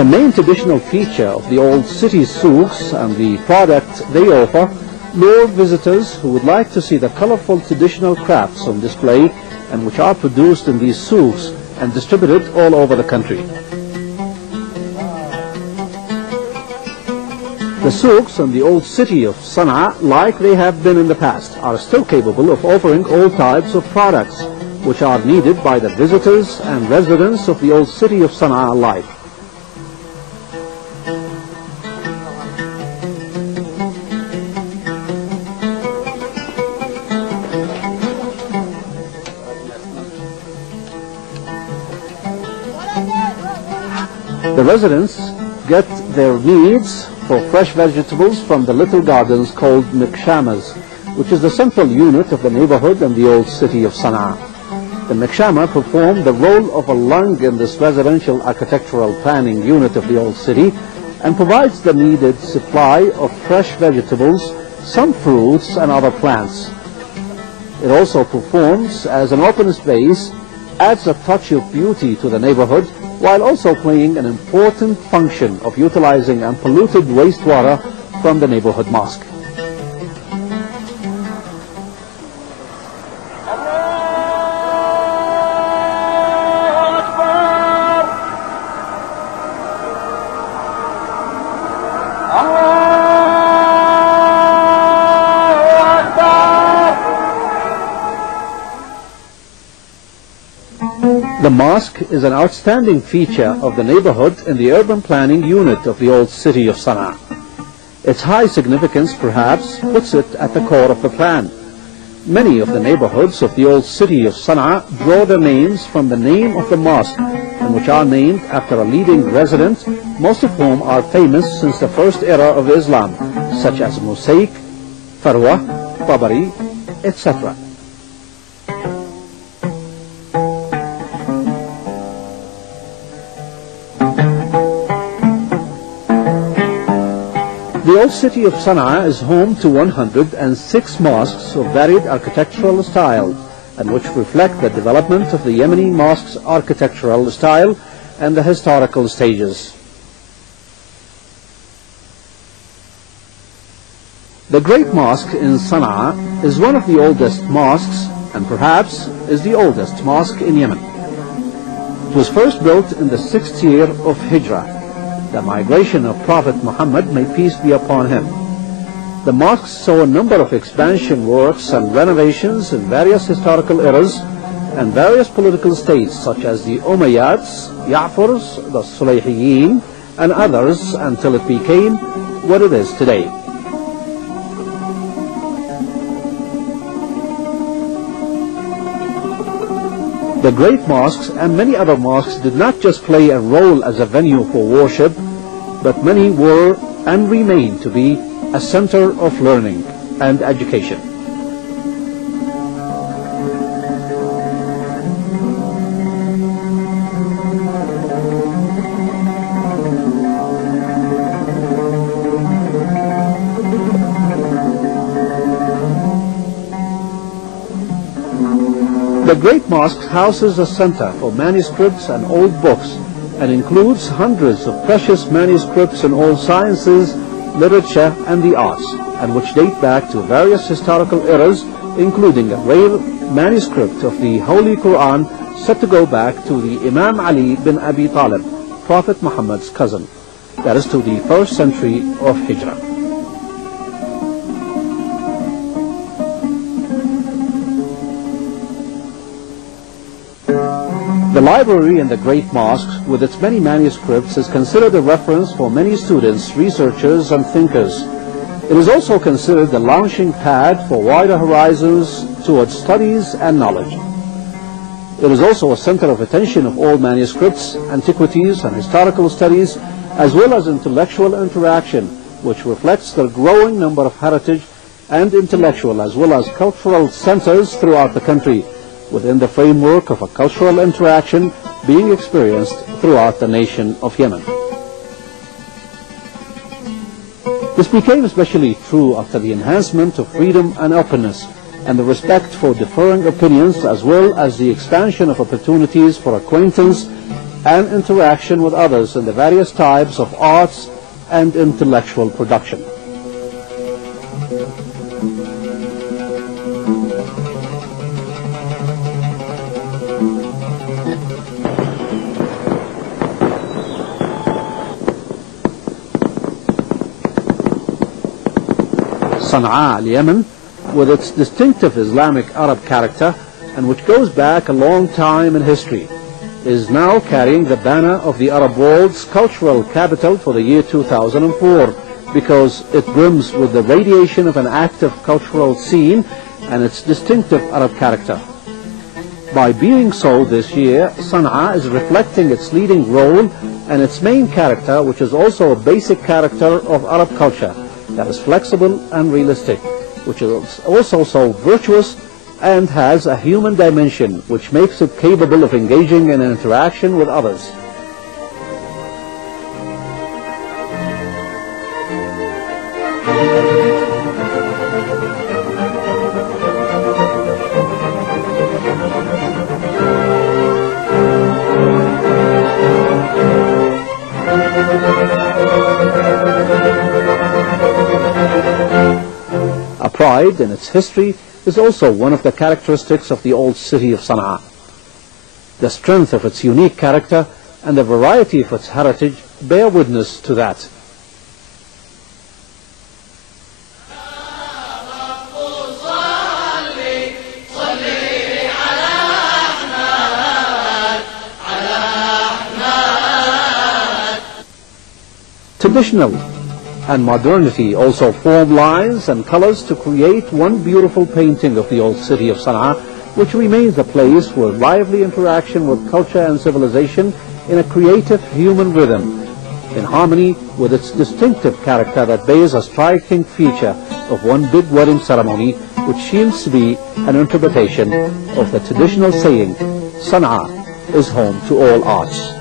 The main traditional feature of the old city souks and the product they offer lure visitors who would like to see the colorful traditional crafts on display and which are produced in these souks and distributed all over the country. The souks in the old city of Sana'a, like they have been in the past, are still capable of offering all types of products which are needed by the visitors and residents of the old city of Sana'a alike. The residents get their needs for fresh vegetables from the little gardens called mikshamas, which is the central unit of the neighborhood and the old city of Sana'a. The mikshama perform the role of a lung in this residential architectural planning unit of the old city and provides the needed supply of fresh vegetables, some fruits and other plants. It also performs as an open space, adds a touch of beauty to the neighborhood, while also playing an important function of utilizing unpolluted wastewater from the neighborhood mosque. The mosque is an outstanding feature of the neighborhood in the urban planning unit of the old city of Sana'a. Its high significance, perhaps, puts it at the core of the plan. Many of the neighborhoods of the old city of Sana'a draw their names from the name of the mosque, and which are named after a leading resident, most of whom are famous since the first era of Islam, such as Musaik, Farwa, Tabari, etc. The old city of Sana'a is home to 106 mosques of varied architectural style, and which reflect the development of the Yemeni mosque's architectural style and the historical stages. The Great Mosque in Sana'a is one of the oldest mosques and perhaps is the oldest mosque in Yemen. It was first built in the 6th year of Hijrah, the migration of Prophet Muhammad, may peace be upon him. The mosque saw a number of expansion works and renovations in various historical eras and various political states such as the Umayyads, Ya'furs, the Sulayhiyin and others until it became what it is today. The great mosques and many other mosques did not just play a role as a venue for worship, but many were and remain to be a center of learning and education. The Great Mosque houses a center for manuscripts and old books and includes hundreds of precious manuscripts in all sciences, literature and the arts, and which date back to various historical eras, including a rare manuscript of the Holy Quran said to go back to the Imam Ali bin Abi Talib, Prophet Muhammad's cousin, that is to the 1st century of Hijrah. The library in the Great Mosque, with its many manuscripts, is considered a reference for many students, researchers and thinkers. It is also considered the launching pad for wider horizons towards studies and knowledge. It is also a center of attention of all manuscripts, antiquities and historical studies, as well as intellectual interaction, which reflects the growing number of heritage and intellectual as well as cultural centers throughout the country, within the framework of a cultural interaction being experienced throughout the nation of Yemen. This became especially true after the enhancement of freedom and openness and the respect for differing opinions, as well as the expansion of opportunities for acquaintance and interaction with others in the various types of arts and intellectual production. صنعاء, Yemen, with its distinctive Islamic Arab character and which goes back a long time in history, is now carrying the banner of the Arab world's cultural capital for the year 2004 because it brims with the radiation of an active cultural scene and its distinctive Arab character. By being so this year, Sana'a is reflecting its leading role and its main character, which is also a basic character of Arab culture that is flexible and realistic, which is also so virtuous and has a human dimension which makes it capable of engaging in an interaction with others. Pride in its history is also one of the characteristics of the old city of Sana'a. The strength of its unique character and the variety of its heritage bear witness to that. Traditional and modernity also form lines and colors to create one beautiful painting of the old city of Sana'a, which remains a place for lively interaction with culture and civilization in a creative human rhythm, in harmony with its distinctive character that bears a striking feature of one big wedding ceremony, which seems to be an interpretation of the traditional saying, Sana'a is home to all arts.